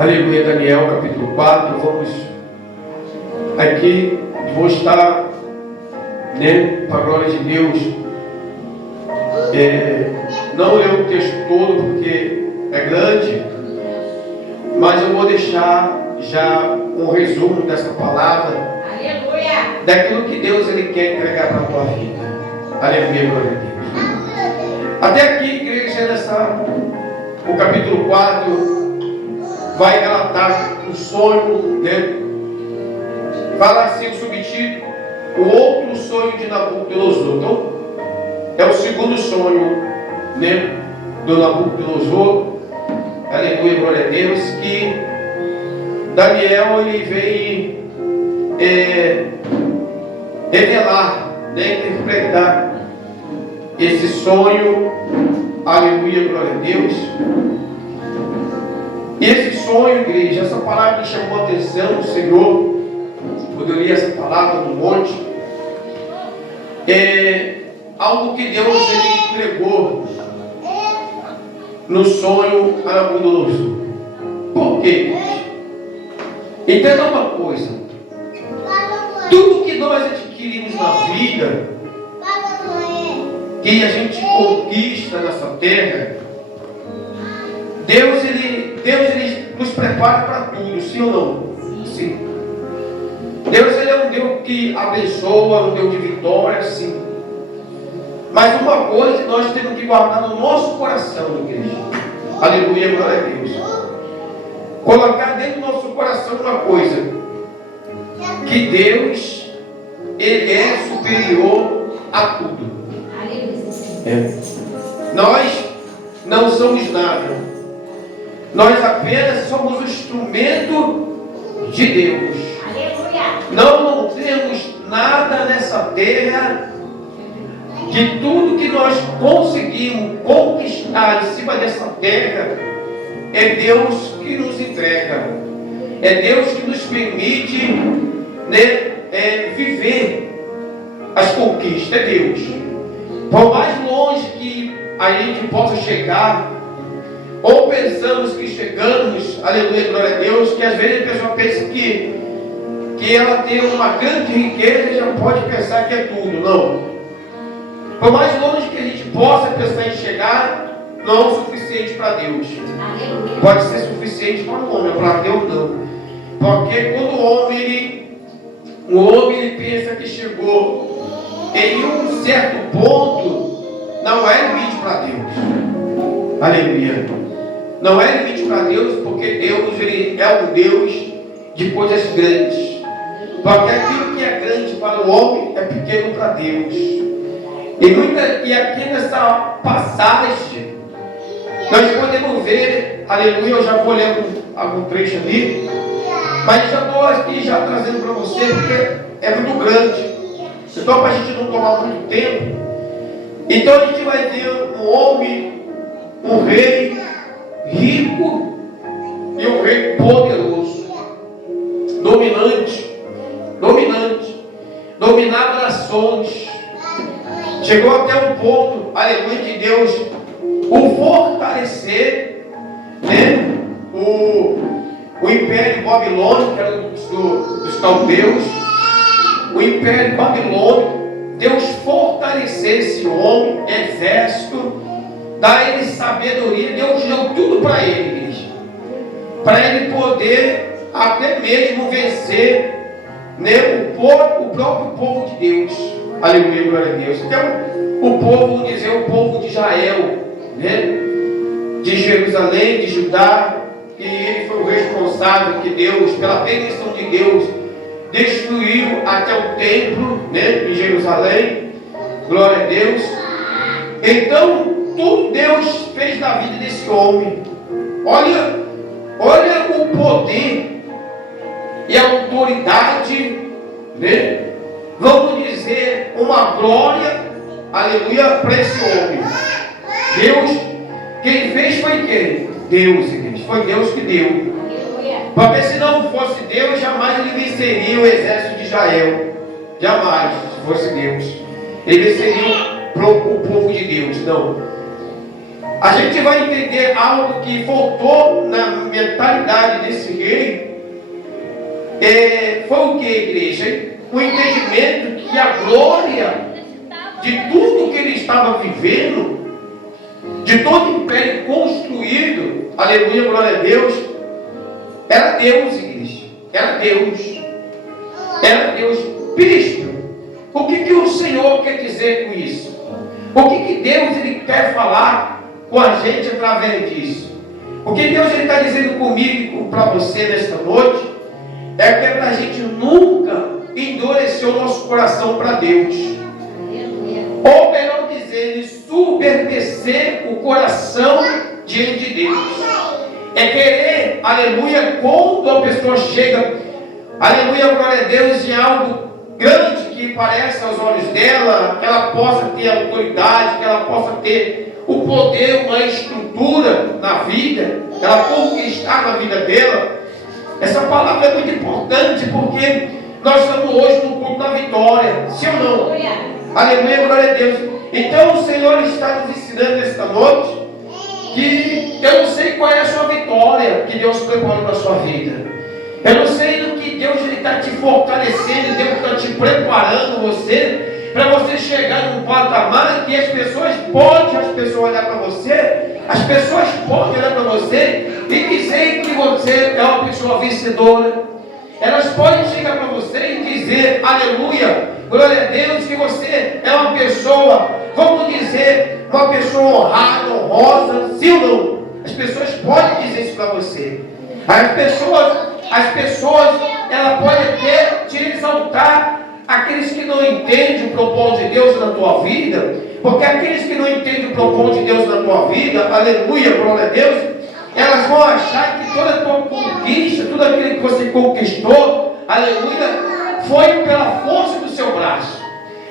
Aleluia, Daniel, capítulo 4. Vamos aqui, vou estar, para a glória de Deus, não ler o texto todo porque é grande, mas eu vou deixar já um resumo dessa palavra. Aleluia! Daquilo que Deus ele quer entregar para a tua vida. Aleluia, glória a Deus. Até aqui, igreja, o capítulo 4 vai relatar o sonho, fala assim o subtítulo: o outro sonho de Nabucodonosor. Então, é o segundo sonho, do Nabucodonosor. Aleluia, glória a Deus. Que Daniel ele vem revelar, interpretar esse sonho. Aleluia, glória a Deus. E esse sonho, igreja, essa palavra que chamou a atenção do Senhor, quando eu li essa palavra no monte, é algo que Deus ele entregou no sonho a Nabucodonosor. Por quê? Entenda uma coisa: tudo que nós adquirimos na vida, que a gente conquista nessa terra, Deus ele nos prepara para tudo, sim ou não? Sim. Deus ele é um Deus que abençoa, um Deus de vitória, sim. Mas uma coisa nós temos que guardar no nosso coração, igreja. Aleluia, glória a Deus. Colocar dentro do nosso coração uma coisa: que Deus ele é superior a tudo. Nós não somos nada. Nós apenas somos o instrumento de Deus. Aleluia. Não temos nada nessa terra. De tudo que nós conseguimos conquistar em cima dessa terra, é Deus que nos entrega. É Deus que nos permite viver as conquistas. É Deus. Por mais longe que a gente possa chegar, ou pensamos que chegamos, aleluia, glória a Deus, que às vezes a pessoa pensa que ela tem uma grande riqueza e já pode pensar que é tudo. Não. Por mais longe que a gente possa pensar em chegar, não é o suficiente para Deus. Aleluia. Pode ser suficiente para o homem, para Deus não. Porque quando o homem ele pensa que chegou em um certo ponto, não é limite para Deus. Aleluia. Não é limite para Deus, porque Deus ele é um Deus de coisas grandes. Porque aquilo que é grande para o homem é pequeno para Deus. E aqui nessa passagem nós podemos ver, aleluia, eu já vou ler algum trecho ali, mas já estou aqui já trazendo para você, porque é muito grande. Então, para a gente não tomar muito tempo, então a gente vai ver um homem, um rei rico e um rei poderoso, dominante, dominava nações. Chegou até um ponto, aleluia, de Deus o fortalecer, o império babilônico, que era dos caldeus, o império babilônico. Deus fortaleceu esse homem, exército, dá ele sabedoria. Deus deu tudo para ele, igreja, para ele poder até mesmo vencer o próprio povo de Deus. Aleluia, glória a Deus. Então, o povo, vamos dizer, o povo de Israel, de Jerusalém, de Judá, que ele foi o responsável que Deus, pela permissão de Deus, destruiu até o templo, em Jerusalém. Glória a Deus. Então, tudo Deus fez na vida desse homem. Olha o poder e a autoridade, vamos dizer, uma glória, aleluia, para esse homem. Deus, quem fez foi quem? Deus, igreja. Foi Deus que deu. Porque se não fosse Deus, jamais ele venceria o exército de Israel. Jamais, se fosse Deus. Ele venceria o povo de Deus. Não. A gente vai entender algo que faltou na mentalidade desse rei. Foi o que, igreja? O entendimento que a glória de tudo que ele estava vivendo, de todo o império construído, aleluia, glória a Deus, era Deus, igreja. Era Deus. Era Deus. Bispo, o que o Senhor quer dizer com isso? O que Deus ele quer falar com a gente através disso? O que Deus está dizendo comigo e para você nesta noite é que é para a gente nunca endurecer o nosso coração para Deus, ou melhor dizendo, subverter o coração diante de Deus. É querer, aleluia, quando a pessoa chega, aleluia, glória a Deus, em algo grande que parece aos olhos dela, que ela possa ter autoridade, que ela possa ter o poder, uma estrutura na vida, ela conquistar na vida dela. Essa palavra é muito importante porque nós estamos hoje no culto da vitória, sim ou não? Aleluia, glória a Deus. Então o Senhor está nos ensinando esta noite que eu não sei qual é a sua vitória que Deus preparou para a sua vida. Eu não sei no que Deus está te fortalecendo, Deus está te preparando você para você chegar num patamar que as pessoas podem olhar para você, as pessoas podem olhar para você e dizer que você é uma pessoa vencedora. Elas podem chegar para você e dizer, aleluia, glória a Deus, que você é uma pessoa, vamos dizer, uma pessoa honrada, honrosa, sim ou não? As pessoas podem dizer isso para você. As pessoas, ela pode até te exaltar, aqueles que não entendem o propósito de Deus na tua vida, porque aqueles que não entendem o propósito de Deus na tua vida, aleluia, glória a Deus, elas vão achar que toda a tua conquista, tudo aquilo que você conquistou, aleluia, foi pela força do seu braço.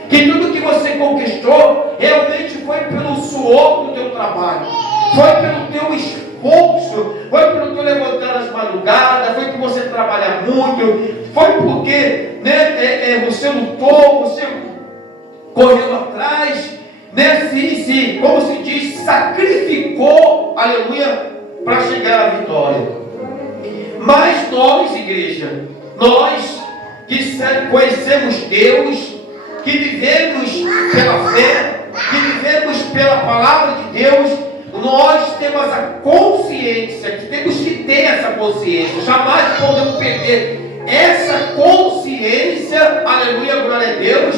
Que tudo que você conquistou realmente foi pelo suor do teu trabalho, foi pelo teu esforço, foi pelo teu levantar as madrugadas, foi por você trabalhar muito, foi porque você lutou, você correu atrás, como se diz, sacrificou, aleluia, para chegar à vitória. Mas nós, igreja, nós que conhecemos Deus, que vivemos pela fé, que vivemos pela palavra de Deus, nós temos a consciência, que temos que ter essa consciência, jamais podemos perder essa consciência, aleluia, glória a Deus,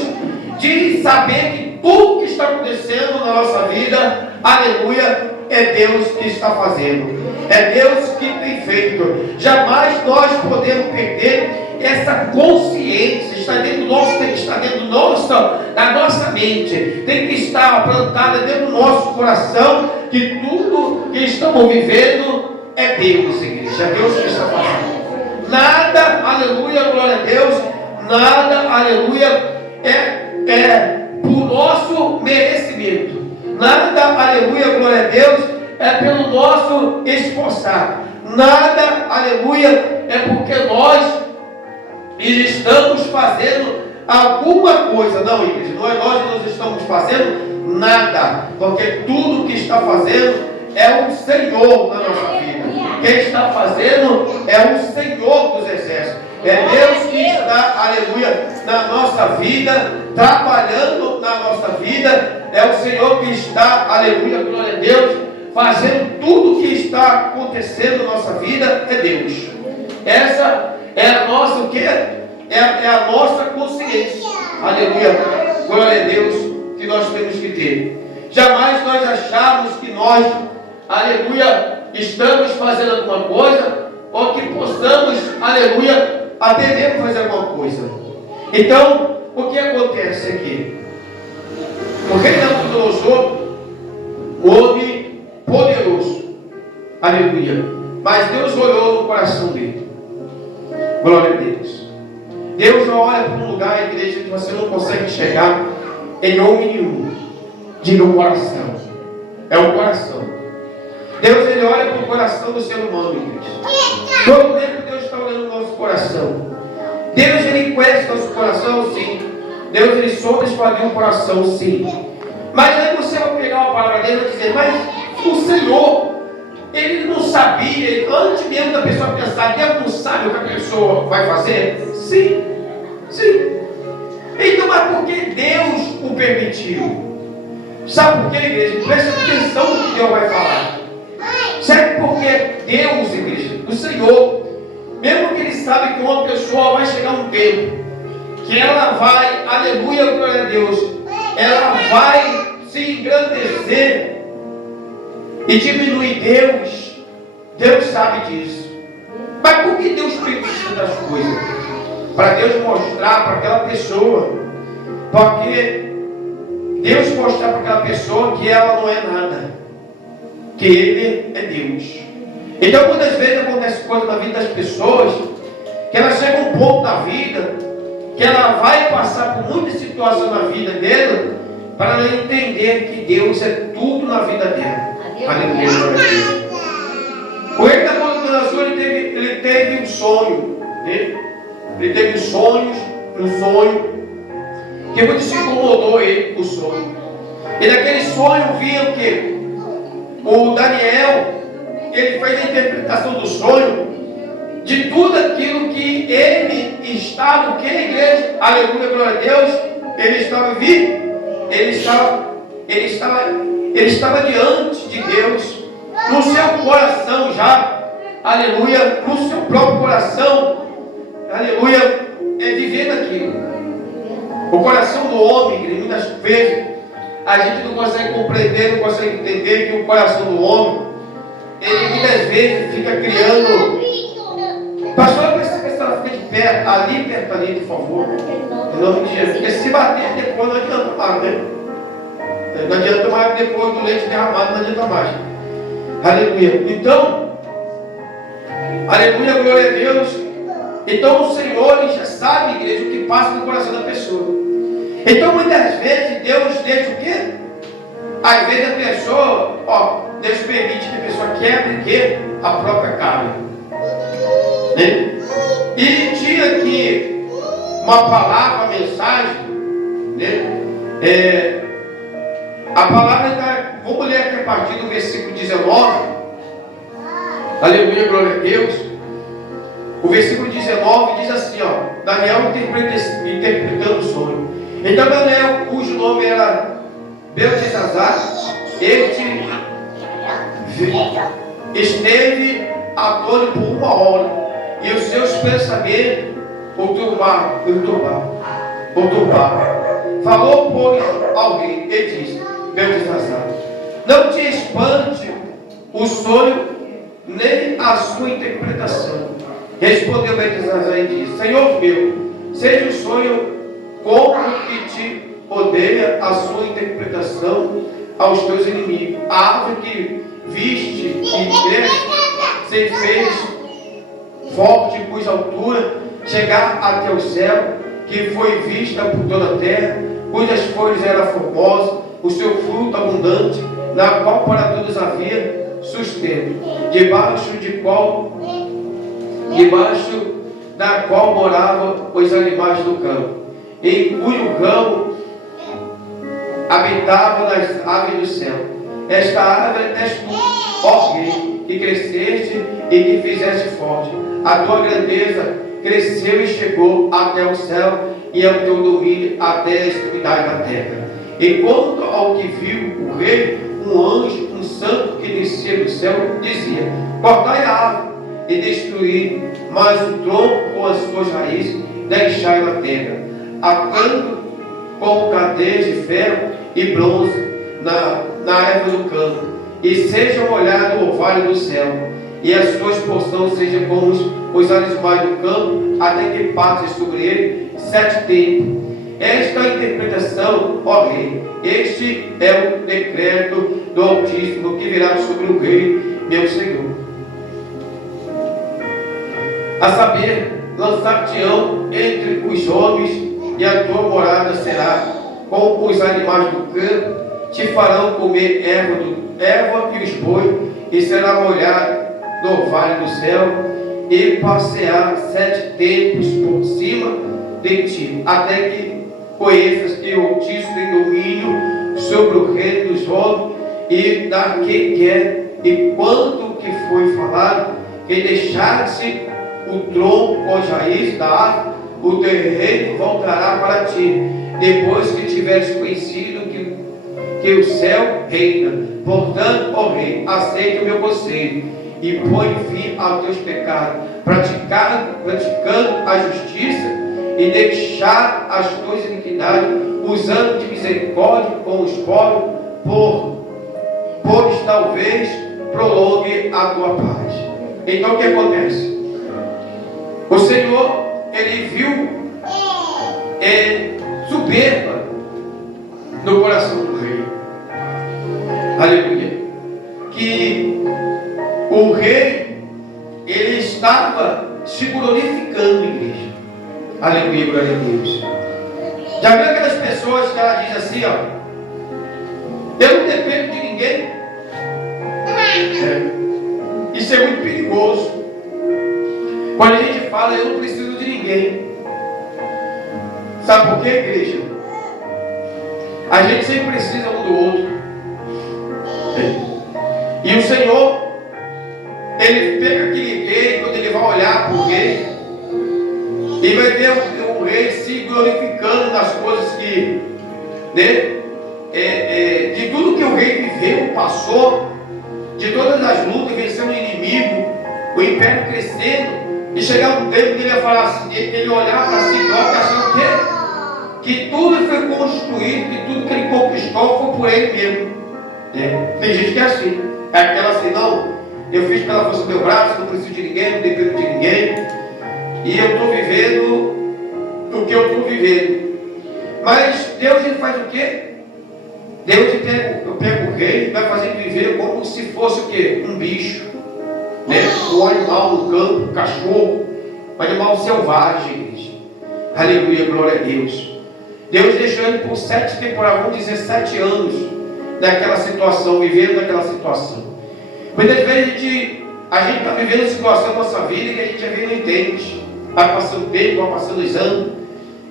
de saber que tudo que está acontecendo na nossa vida, aleluia, é Deus que está fazendo, é Deus que tem feito. Jamais nós podemos perder essa consciência, está dentro do nosso, tem que estar dentro da nossa mente, tem que estar plantada dentro do nosso coração, que tudo que estamos vivendo é Deus, igreja, é Deus que está fazendo. Nada, aleluia, glória a Deus, nada, aleluia, é por nosso merecimento. Nada, aleluia, glória a Deus, é pelo nosso esforçar. Nada, aleluia, é porque nós estamos fazendo alguma coisa. Não, igreja, nós não estamos fazendo nada, porque tudo que está fazendo é o Senhor na nossa vida. Quem está fazendo é o Senhor dos exércitos. É Deus que está, aleluia, na nossa vida, trabalhando na nossa vida. É o Senhor que está, aleluia, glória a Deus, fazendo tudo que está acontecendo na nossa vida. É Deus. Essa é a nossa, o quê? É a nossa consciência. Aleluia, glória a Deus, que nós temos que ter. Jamais nós acharmos que nós, aleluia, estamos fazendo alguma coisa, ou que possamos, aleluia, até mesmo fazer alguma coisa. Então, o que acontece aqui? O rei Nabucodonosor, o homem poderoso, aleluia, mas Deus olhou no coração dele. Glória a Deus. Deus não olha para um lugar, igreja, que você não consegue chegar em homem nenhum. Diga o coração. É o coração. Deus, ele olha para o coração do ser humano, igreja. Todo tempo Deus está olhando o nosso coração. Deus, ele conhece nosso coração, sim. Deus, ele soube expandir o coração, sim. Mas aí você vai pegar uma palavra dele e dizer, mas o Senhor, Ele não sabia, antes mesmo da pessoa pensar, Deus não sabe o que a pessoa vai fazer? Sim, sim. Então, mas por que Deus o permitiu? Sabe por quê, igreja? Presta atenção no que Deus vai falar. Sabe por que Deus, igreja, o Senhor, mesmo que Ele sabe que uma pessoa vai chegar um tempo, que ela vai, aleluia, glória a Deus, ela vai se engrandecer e diminuir Deus. Deus sabe disso. Mas por que Deus permite tantas coisas? Para Deus mostrar para aquela pessoa, porque Deus mostrar para aquela pessoa que ela não é nada, que Ele é Deus. Então muitas vezes acontece coisa na vida das pessoas, que ela chega a um ponto da vida, que ela vai passar por muitas situações na vida dela, para ela entender que Deus é tudo na vida dela. Aleluia. O rei da Nabucodonosor, ele teve um sonho, né? Ele teve um sonho, que muito se incomodou ele, o sonho. E naquele sonho via o quê? O Daniel, ele fez a interpretação do sonho, de tudo aquilo que ele estava, o que a igreja, aleluia, glória a Deus, ele estava vivo, ele estava diante de Deus, no seu coração já, aleluia, no seu próprio coração, aleluia, vivendo aquilo. O coração do homem, muitas vezes, a gente não consegue compreender, não consegue entender que o coração do homem, ele muitas vezes fica criando. Pastor, eu preciso que a senhora fique de pé, ali perto ali, por favor. Em nome de Jesus. Porque se bater depois não adianta mais, né? Não adianta mais depois do leite derramado, não adianta mais. Aleluia. Então, aleluia, glória a Deus. Então o Senhor, Ele já sabe, igreja, o que passa no coração da pessoa. Então muitas vezes Deus deixa o quê? Às vezes a pessoa, Deus permite que a pessoa quebre a própria carne. Né? E tinha aqui uma palavra, uma mensagem, né? A palavra, vamos ler aqui a partir do versículo 19. Aleluia, glória a Deus. O versículo 19 diz assim, Daniel interpretando o sonho. Então Daniel, cujo nome era Beltesazar, este esteve atônito por uma hora, e os seus pensamentos o turbavam. Falou, pois, ao rei e disse: Beltesazar, não te espante o sonho, nem a sua interpretação. Respondeu Beltesazar e disse: Senhor meu, seja o sonho como que te odeia a sua interpretação aos teus inimigos. A árvore que viste e cresce se fez forte, cuja altura chegar até o céu, que foi vista por toda a terra, cujas folhas eram formosas, o seu fruto abundante, na qual para todos havia sustento, debaixo da qual moravam os animais do campo, em cujo ramo habitava nas aves do céu. Esta árvore és tu, ó rei, que cresceste e que fizeste forte. A tua grandeza cresceu e chegou até o céu, e ao teu domínio até a extremidade da terra. E quanto ao que viu o rei, um anjo, um santo que descia do céu, dizia: cortai a árvore e destruí, mas o tronco com as suas raízes deixai na terra, atando com cadeias de ferro e bronze na erva do campo, e seja molhado o orvalho do céu, e as suas porções sejam como os animais do campo, até que passe sobre ele 7 tempos. Esta é a interpretação, ó rei, este é o decreto do Altíssimo que virá sobre o rei, meu Senhor. A saber, lançar-te-ão entre os homens, e a tua morada será com os animais do campo, te farão comer erva e os bois, e será molhado no orvalho do céu, e passear 7 tempos por cima de ti, até que conheças que o Altíssimo tem domínio sobre o reino dos homens e dar quem quer, e quanto que foi falado, que deixasse o tronco com as raízes da árvore, o teu reino voltará para ti, depois que tiveres conhecido que o céu reina. Portanto, ó rei, aceita o meu conselho e põe fim aos teus pecados, praticando a justiça e deixar as tuas iniquidades, usando de misericórdia com os pobres, pois talvez prolongue a tua paz. Então o que acontece? O Senhor, ele viu soberba no coração do rei. Aleluia. Que o rei, ele estava se glorificando, igreja. Aleluia, glória a Deus. Já viu aquelas pessoas que ela diz assim, ó: eu não dependo de ninguém? Isso é muito perigoso. Quando a gente fala, eu não preciso de ninguém. Sabe por quê, igreja? A gente sempre precisa um do outro. E o Senhor, ele pega aquele rei, quando ele vai olhar para o rei, e vai ver o rei se glorificando nas coisas que, né, de tudo que o rei viveu, passou, de todas as lutas, vencendo o inimigo, o império crescendo, e chegar um tempo que ele ia falar assim, ele olhar para si próprio, achando que tudo foi construído, que tudo que ele conquistou foi por ele mesmo. Tem gente que é assim, é aquela assim: não, eu fiz pela força do meu braço, não preciso de ninguém, não dependo de ninguém, e eu estou vivendo o que eu estou vivendo. Mas Deus, ele faz o quê? Deus, ele pega o rei e vai fazer ele viver como se fosse o quê? Um bicho, né? Um animal no campo, um cachorro, um animal selvagem, igreja. Aleluia, glória a Deus. Deus deixou ele por 7 temporadas, vamos dizer 7 anos, naquela situação, vivendo naquela situação. Muitas vezes a gente está vivendo situação na nossa vida que a gente às vezes não entende. Vai passando o tempo, vai passando os anos,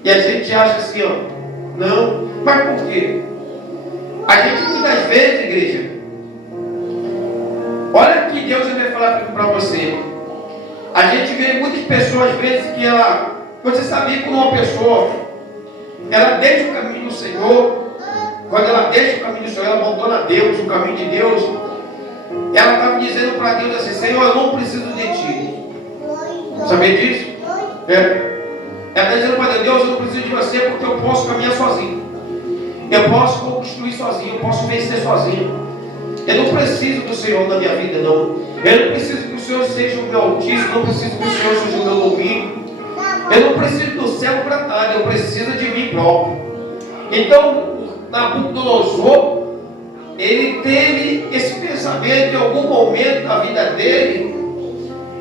e a gente acha assim, ó, não, mas por quê? A gente muitas vezes, igreja, olha que Deus vai falar para você. A gente vê muitas pessoas, às vezes, que você sabia que uma pessoa, ela deixa o caminho do Senhor. Quando ela deixa o caminho do Senhor, ela abandona Deus, o caminho de Deus, ela estava dizendo para Deus assim: Senhor, eu não preciso de ti. Sabia disso? Ela está dizendo para Deus: eu não preciso de você, porque eu posso caminhar sozinho, eu posso construir sozinho, eu posso vencer sozinho. Eu não preciso do Senhor na minha vida, não. Eu não preciso que o Senhor seja o meu altíssimo, não preciso que o Senhor seja o meu domínio. Eu não preciso do céu para nada, eu preciso de mim próprio. Então, Nabucodonosor, ele teve esse pensamento em algum momento da vida dele,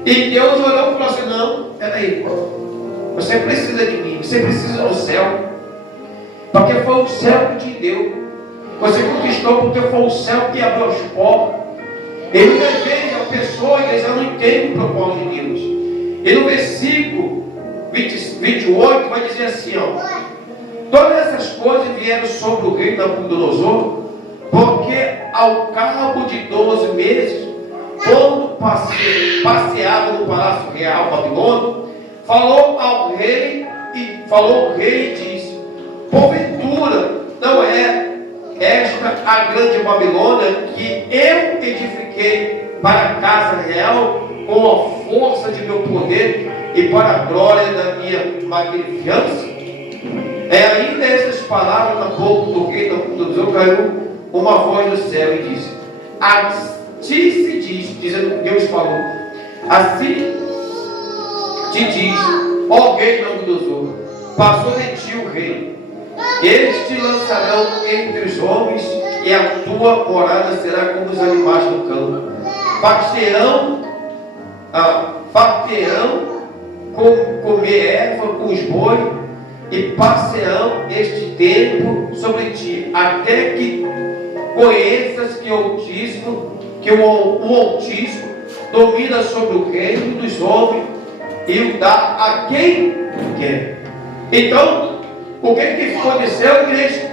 e Deus olhou e falou assim: não, peraí, você precisa de mim, você precisa do céu, porque foi o céu que te deu, você conquistou porque foi o céu que abriu as portas. E muitas vezes a pessoa, ela não entende o propósito de Deus. E no versículo 28 vai dizer assim, ó: todas essas coisas vieram sobre o rei Nabucodonosor, porque ao cabo de 12 meses, quando passeava no palácio real babilônico, falou o rei e disse: porventura não é esta a grande Babilônia que eu edifiquei para a casa real com a força de meu poder e para a glória da minha magnificência? Ainda essas palavras na boca do rei Nabucodonosor, caiu uma voz do céu e disse: assim se diz, dizendo que Deus falou, assim te diz, ó rei Nabucodonosor, passou de ti o rei, eles te lançarão entre os homens, e a tua morada será como os animais do campo. Farterão comer erva com os bois, e passearão este tempo sobre ti, até que conheças que o Altíssimo domina sobre o reino dos homens e o dá a quem quer. Então, o que aconteceu, igreja?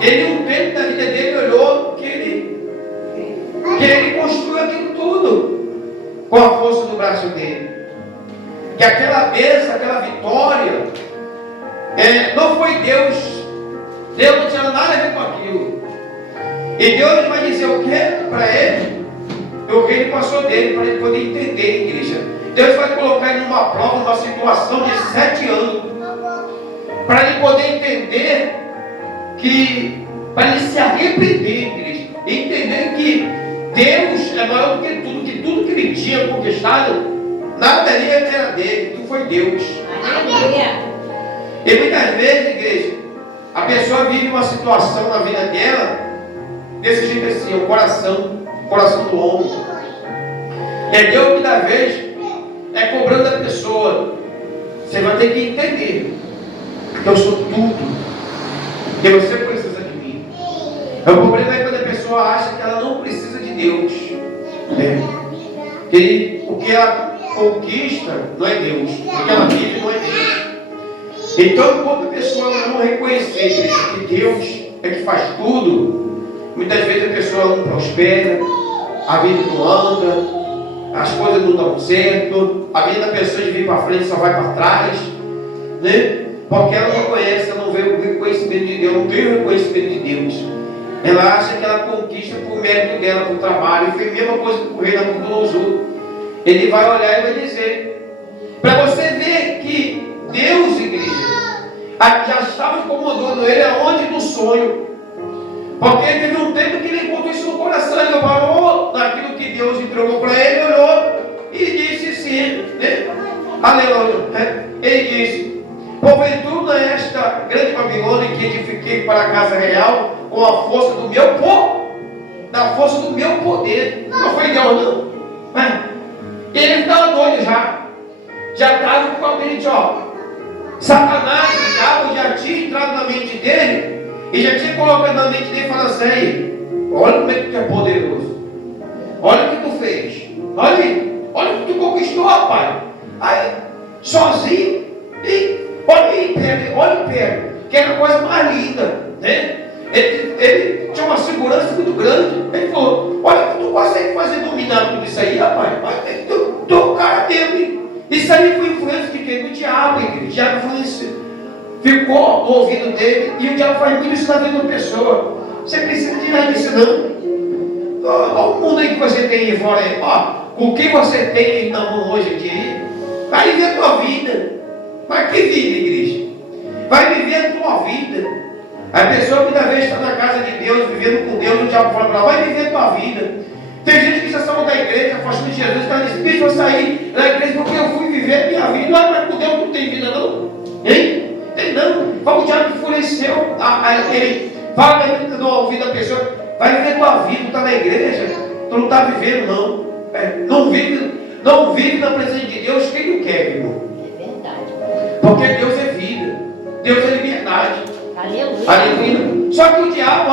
Ele, um tempo da vida dele, olhou que ele Porque ele construiu aquilo tudo com a força do braço dele. Que aquela bênção, aquela vitória, não foi Deus. Deus não tinha nada a ver com aquilo. E Deus vai dizer o que para ele? O que ele passou dele, para ele poder entender, igreja. Deus vai colocar ele numa prova, numa situação de 7 anos, para ele poder entender para ele se arrepender, igreja. E entender que Deus é maior do que tudo que ele tinha conquistado, nada ali era dele, tudo foi Deus. E muitas vezes, igreja, a pessoa vive uma situação na vida dela, desse jeito assim, o coração do homem. É Deus que da vez cobrando a pessoa. Você vai ter que entender que eu sou tudo, que você precisa de mim. O problema é quando a pessoa acha que ela não precisa de Deus. Que o que ela conquista não é Deus, o que ela vive não é Deus. Então, enquanto a pessoa não reconhecer que Deus é que faz tudo, muitas vezes a pessoa não prospera, a vida não anda, as coisas não dão certo, a vida da pessoa de vir para frente só vai para trás, né? Porque ela não conhece, ela não vê o reconhecimento de Deus, não tem o reconhecimento de Deus. Ela acha que ela conquista por mérito dela, por trabalho. E foi a mesma coisa que o rei Nabucodonosor. Ele vai olhar e vai dizer, para você ver que Deus, igreja, já estava incomodando ele aonde? No sonho. Porque teve um tempo que ele encontrou isso no coração. Ele parou naquilo que Deus entregou para ele, olhou e disse sim, né? Aleluia. Ele disse, porventura esta grande Babilônia que edifiquei para a casa real com a força do meu povo, da força do meu poder. Não foi Deus não. Ele estava doido já estava com a mente, Satanás, o diabo já tinha entrado na mente dele e já tinha colocado na mente dele e falado assim, olha como é que tu é poderoso, olha o que tu fez, olha o que tu conquistou, rapaz. Aí, sozinho, olha o pé, que era a coisa mais linda, né? Ele tinha uma segurança muito grande. Ele falou, olha que tu consegue fazer dominar tudo isso aí, rapaz. Tu é o cara dele. Isso aí foi influência de quem? Do diabo, igreja. O diabo ficou no ouvido dele. E o diabo faz muito isso na vida da pessoa. Você precisa de nada disso não. Olha o mundo aí que você tem aí fora aí. O que você tem aí na mão hoje aqui? Vai viver a tua vida. Mas que vida, igreja? Vai viver a tua vida. A pessoa que da vez está na casa de Deus, vivendo com Deus, o diabo fala para ela, vai viver a tua vida. Tem gente que já saiu da igreja, afastando de Jesus, ela diz, bicho, eu saí da igreja porque eu fui viver a minha vida. Mas com Deus não tem vida não. Hein? Tem não. Fala o diabo que enfureceu. Ele fala no ouvido da pessoa, vai viver a tua vida, tu está na igreja, tu não está vivendo não. Não vive na presença de Deus quem não quer, irmão. É verdade. Porque Deus é vida, Deus é liberdade. Aleluia. Só que o diabo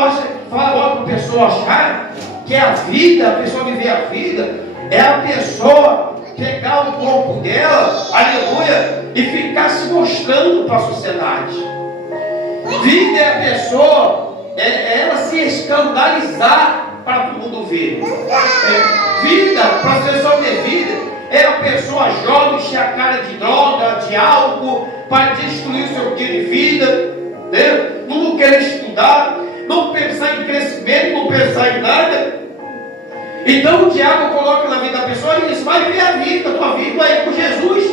fala para a pessoa achar que a vida, a pessoa viver a vida, é a pessoa pegar o corpo dela, aleluia, e ficar se mostrando para a sociedade. Vida é a pessoa, ela se escandalizar para todo mundo ver. Vida, para a pessoa ver vida, é a pessoa jovem, encher a cara de droga, de álcool, para destruir o seu dia de vida. Não querer estudar, não pensar em crescimento, não pensar em nada. Então o diabo coloca na vida da pessoa e diz, vai viver a vida, a tua vida é com Jesus.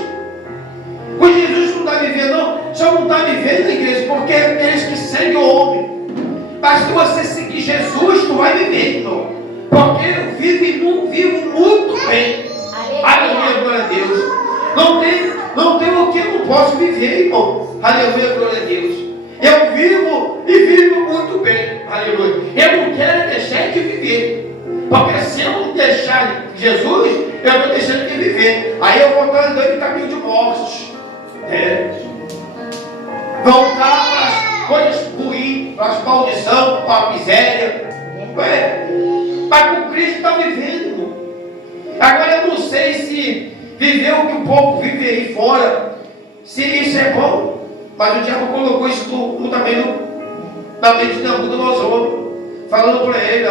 Com Jesus tu não está vivendo não, só não está vivendo, igreja, porque é aqueles que seguem o homem. Mas se você seguir Jesus, tu vai viver, irmão. Porque eu vivo muito bem. Aleluia, glória a Deus. Não tem o que eu não posso viver, irmão. Aleluia, glória a Deus. Eu vivo e vivo muito bem. Aleluia. Eu não quero deixar de viver. Porque se eu não deixar Jesus, eu estou deixando de viver. Aí eu vou estar andando em caminho de morte. Voltar para as coisas ruins, para as maldições, para a miséria. Mas com Cristo está vivendo, irmão. Agora eu não sei se viver o que o povo vive aí fora, se isso é bom. Mas o diabo colocou isso também na mente de Nabucodonosor, falando para ele,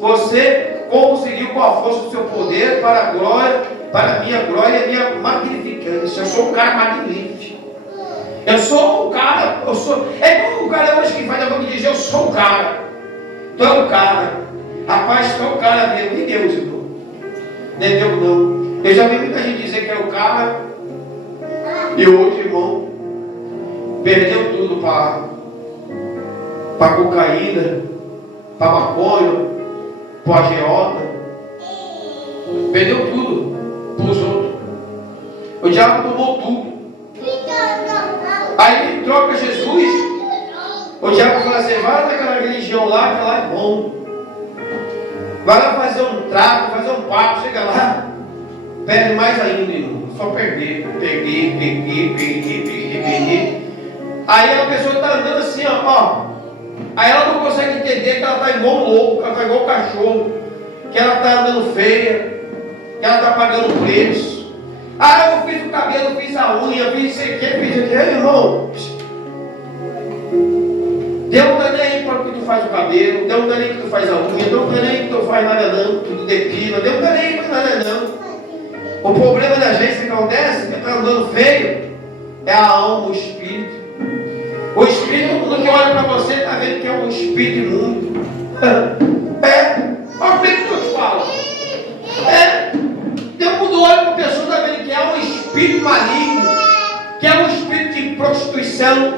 você conseguiu com a força do seu poder para a glória, para a minha glória e a minha magnificância. Eu sou um cara magnífico. Eu sou um cara, é como o cara hoje que vai na boca e diz, eu sou um cara. Tu é um cara. Rapaz, tu é um cara mesmo. E Deus, irmão? Não é Deus não. Eu já vi muita gente dizer que é o cara. E hoje, irmão, perdeu tudo para cocaína, para maconha, para agiota. Perdeu tudo para os outros. O diabo tomou tudo. Aí ele troca Jesus. O diabo fala assim, vai naquela religião lá, que lá é bom. Vai lá fazer um trato, fazer um papo, chega lá, perde mais ainda, irmão. Só perder. Aí a pessoa está andando assim, ó. Aí ela não consegue entender que ela está igual um louco, que ela está igual um cachorro, que ela está andando feia, que ela está pagando preço. Ah, eu fiz o cabelo, fiz a unha, fiz isso aqui, fiz aquilo, irmão. Deus não está nem aí para que tu faz o cabelo, Deus não está nem que tu faz a unha, Deus não está nem que tu faz nada não, tudo depila, Deus não está nem aí para nada não. O problema da gente que acontece, que está andando feio, é a alma, o espírito. O espírito, quando que olha para você, está vendo que é um espírito imundo. Olha o que eu te falo. Deus quando olha para a pessoa, está vendo que é um espírito maligno, que é um espírito de prostituição,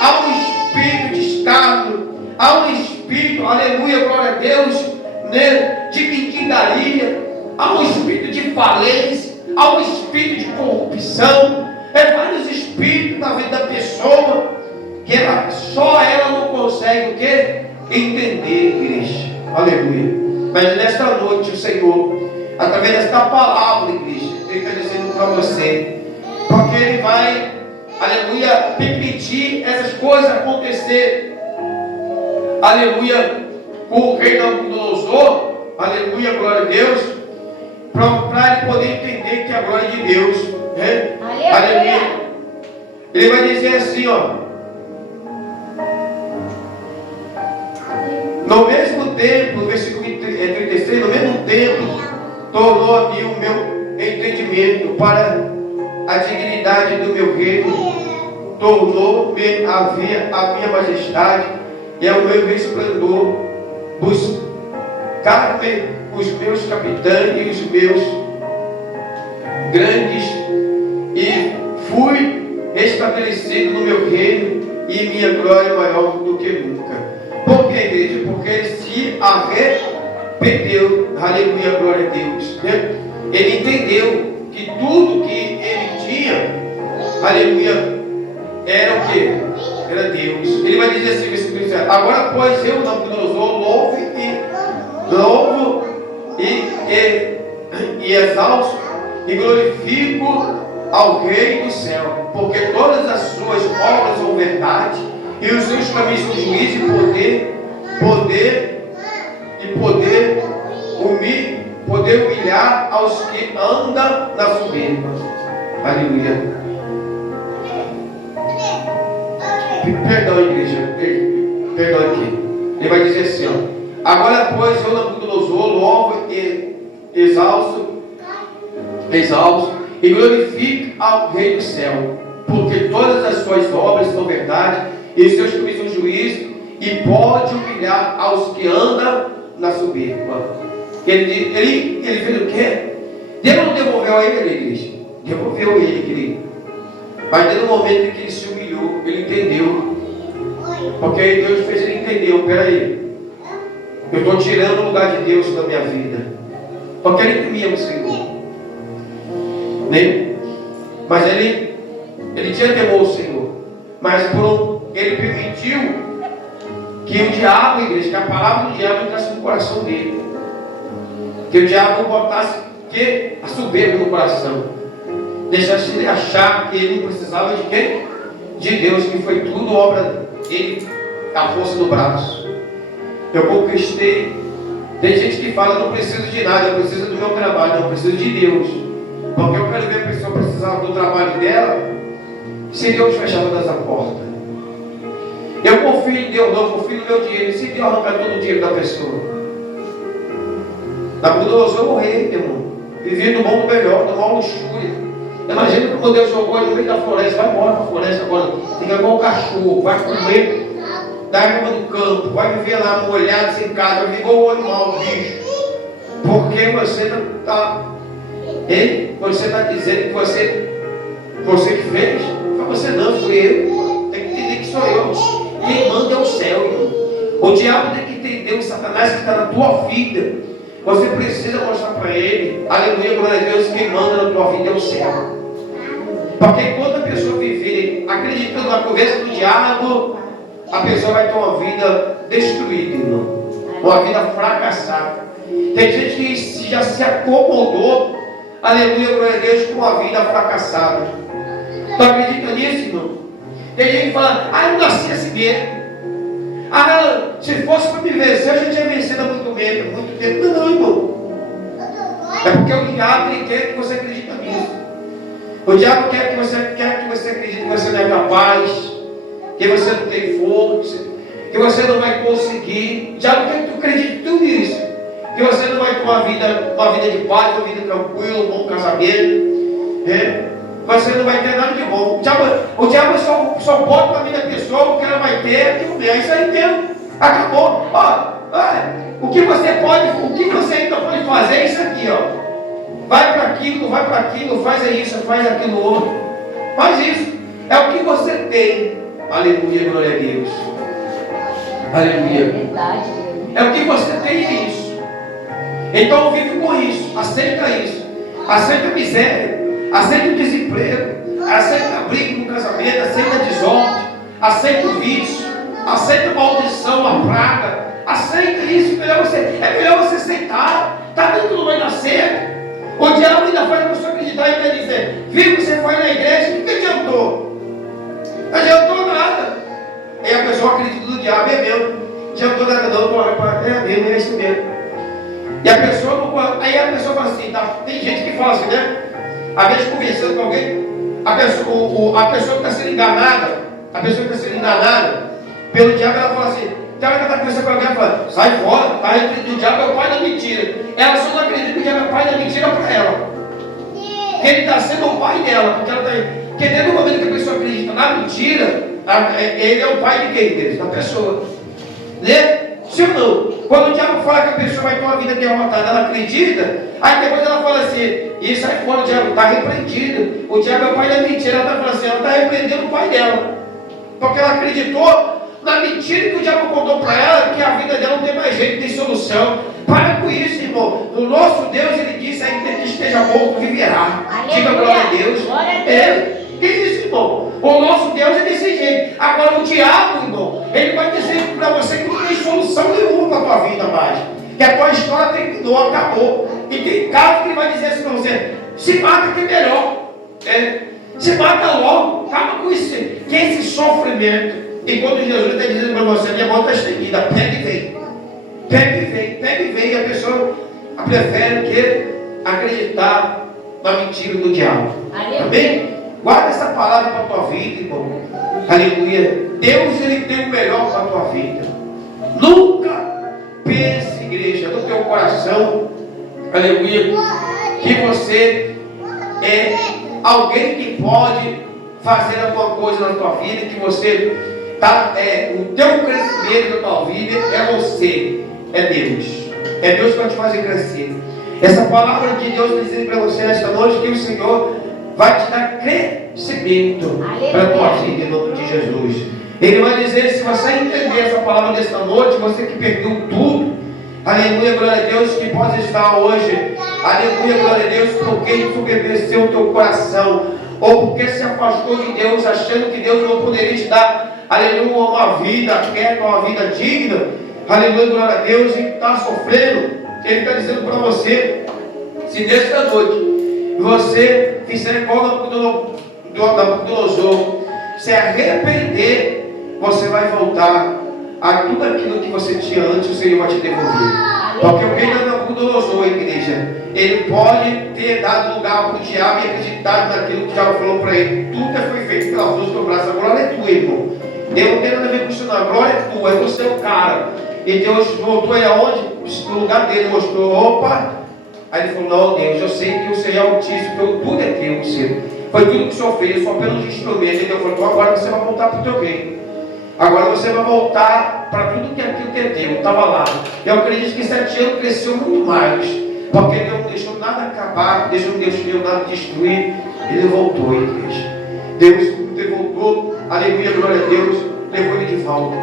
há um espírito de escárnio, há um espírito, aleluia, glória a Deus, né, de mendigaria, há um espírito de falência, há um espírito de corrupção, vários espíritos na vida da pessoa, que só ela não consegue o quê? Entender, igreja, aleluia. Mas nesta noite o Senhor, através desta palavra, igreja, Ele está dizendo para você, porque Ele vai, aleluia, permitir essas coisas acontecer, aleluia, com o rei Nabucodonosor, aleluia, glória a Deus, para ele poder entender que é a glória de Deus, né? Aleluia. Ele vai dizer assim, ó, no mesmo tempo, versículo 36, no mesmo tempo, tornou a mim o meu entendimento para a dignidade do meu reino, tornou-me a minha majestade e ao meu resplendor, buscar-me os meus capitães e os meus grandes, e fui estabelecido no meu reino, e minha glória é maior do que nunca. Por que, igreja? Porque ele se arrependeu, aleluia, glória a Deus, né? Ele entendeu que tudo que ele tinha, aleluia, era o que? Era Deus. Ele vai dizer assim, versículo 17, agora pois eu, Nabucodonosor, louvo e exalço e glorifico ao Rei do céu, porque todas as suas obras são verdade, e os seus caminhos são juízo e poder humilhar aos que andam na soberba. Aleluia. Perdão, igreja, perdão aqui. Ele vai dizer assim, ó, agora pois eu, Nabucodonosor, louvo e exalço e glorifico ao Rei do céu, porque todas as suas obras são verdade, e seus caminhos são juízo, e pode humilhar aos que andam na soberba. Ele fez o quê? Deus não devolveu a ele, igreja. Devolveu ele, querido. Mas desde o momento em que ele se humilhou, ele entendeu. Porque Deus fez ele entender, peraí, eu estou tirando o lugar de Deus da minha vida. Porque ele temia o Senhor, né? Mas ele tinha temor ao Senhor. Mas ele permitiu que o diabo, igreja, que a palavra do diabo entrasse no coração dele. Que o diabo botasse a soberba no coração. Deixasse ele achar que ele precisava de quem? De Deus, que foi tudo obra dele, a força do braço. Eu conquistei. Tem gente que fala, não preciso de nada, eu preciso do meu trabalho, não, eu preciso de Deus. Porque eu quero ver a pessoa precisar do trabalho dela, se Deus fechar todas as portas. Eu confio em Deus, não, eu confio no meu dinheiro. E se Deus arrancar todo o dinheiro da pessoa? Nabucodonosor morreu, meu irmão. Vivia do mundo melhor, do mal luxúria. Imagina como Deus jogou ele no meio da floresta. Vai embora para a floresta agora. Fica igual um cachorro. Vai comer da erva do campo. Vai viver lá molhado, sem casa. Vai viver igual o animal, o bicho. Porque você está... Você está dizendo que você que fez. Foi você não, fui eu. Tem que entender que sou eu. Quem manda é o céu, irmão. O diabo tem que entender, o Satanás que está na tua vida. Você precisa mostrar para ele, aleluia, glória a Deus, quem manda na tua vida é o céu. Porque quando a pessoa viver acreditando na conversa do diabo, a pessoa vai ter uma vida destruída, irmão. Uma vida fracassada. Tem gente que já se acomodou, aleluia, glória a Deus, com uma vida fracassada. Tu acredita nisso, irmão? Tem gente que fala, eu nasci assim mesmo. Se fosse para me vencer, eu já tinha vencido há muito tempo. Não, irmão. É porque o diabo ele quer que você acredite nisso. O diabo quer que você acredite que você não é capaz, que você não tem força, que você não vai conseguir. O diabo quer que tu acredite em tudo isso. Que você não vai ter uma vida de paz, uma vida tranquila, um bom casamento. Você não vai ter nada de bom. O diabo só bota na vida da pessoa o que ela vai ter aquilo mesmo. É isso aí mesmo. Acabou. O que você ainda pode fazer é isso aqui, ó. Vai para aquilo, faz isso, faz aquilo outro. Faz isso. É o que você tem. Aleluia, glória a Deus. Aleluia. É o que você tem, é isso. Então vive com isso. Aceita isso. Aceita a miséria. Aceita o desemprego, aceita a briga no casamento, aceita a desordem, aceita o vício, aceita a maldição, a praga, aceita isso, é melhor você aceitar, está vendo que não vai dar certo. O diabo ainda faz a pessoa acreditar e ainda dizer, viu que você foi na igreja, o que adiantou? Não adiantou nada. E a pessoa acredita no diabo, é mesmo, não adiantou nada não, é mesmo, é isso mesmo. E a pessoa, aí a pessoa fala assim, tá? Tem gente que fala assim, né? Às vezes conversando com alguém, a pessoa que está sendo enganada, pelo diabo, ela fala assim, tem hora que ela está conversando com alguém, ela fala, sai fora, tá? O diabo é o pai da mentira. Ela só não acredita que o diabo é o pai da mentira para ela. Que ele está sendo o pai dela, porque ela está. Porque desde o momento que a pessoa acredita na mentira, ele é o pai de quem? Deus? Da pessoa. Né? Sim ou não? Quando o diabo fala que a pessoa vai ter uma vida derrotada, ela acredita, aí depois ela fala assim, e sai fora, o diabo está repreendido. O diabo é o pai da mentira, ela está falando assim, ela está repreendendo o pai dela. Porque ela acreditou na mentira que o diabo contou para ela, que a vida dela não tem mais jeito, não tem solução. Para com isso, irmão. O nosso Deus, ele disse, ainda que esteja morto, viverá. Diga glória a Deus. Que isso, irmão? O nosso Deus é desse jeito. Agora o diabo, irmão, ele vai dizer para você que não tem solução nenhuma para a tua vida mais. Que a tua história terminou, acabou. E tem casos que ele vai dizer assim para você, se mata que é melhor. Se mata logo, acaba com isso. Que é esse sofrimento. E quando Jesus está dizendo para você, minha mão está estendida, pega e vem. Pega e vem. E a pessoa prefere que acreditar na mentira do diabo. Amém? Guarda essa palavra para a tua vida, irmão. Aleluia. Deus, ele tem o melhor para a tua vida. Nunca pense, igreja, no teu coração, aleluia, que você é alguém que pode fazer alguma coisa na tua vida, que você o teu crescimento na tua vida é você, é Deus. É Deus que vai te fazer crescer. Essa palavra de Deus está dizendo para você nesta noite que o Senhor vai te dar crescimento para a tua vida em nome de Jesus. Ele vai dizer, se você entender essa palavra desta noite, você que perdeu tudo, aleluia, glória a Deus, que pode estar hoje, aleluia, glória a Deus, porque ensoberbeceu o teu coração, ou porque se afastou de Deus, achando que Deus não poderia te dar, aleluia, uma vida quieta, uma vida digna, aleluia, glória a Deus, e está sofrendo. Ele está dizendo para você, se nesta noite você fizer igual Nabucodonosor, se arrepender, você vai voltar a tudo aquilo que você tinha antes, o Senhor vai te devolver. Porque o rei Nabucodonosor, igreja, ele pode ter dado lugar para o diabo e acreditado naquilo que o diabo falou para ele. Tudo foi feito pela força do teu braço. A glória é tua, irmão. Deus não tem nada a ver com isso, não. A glória é tua, é você o cara. E Deus voltou ele aonde? No lugar dele, mostrou, opa, Aí ele falou, não, Deus, eu sei que o Senhor é Altíssimo, que tudo é teu, Senhor. Foi tudo que o Senhor fez, só pelos instrumentos. E Deus falou, então agora você vai voltar para o teu reino. Agora você vai voltar para tudo que aquilo que é teu. Estava lá. Eu acredito que 7 anos cresceu muito mais. Porque Deus não deixou nada acabar, Deus não deixou nada destruir. Ele voltou, igreja. Deus voltou, aleluia, glória a Deus, levou ele de volta,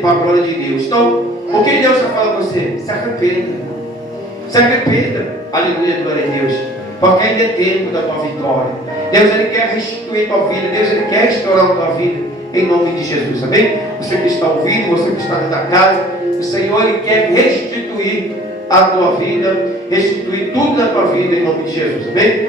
para a glória de Deus. Então, o que Deus está falando com você? Se arrependa. Se arrependa, aleluia, glória a Deus. Porque ainda é tempo da tua vitória. Deus, Ele quer restituir a tua vida. Deus, Ele quer restaurar a tua vida. Em nome de Jesus, amém? Você que está ouvindo, você que está dentro da casa, o Senhor, Ele quer restituir a tua vida, restituir tudo na tua vida, em nome de Jesus, amém?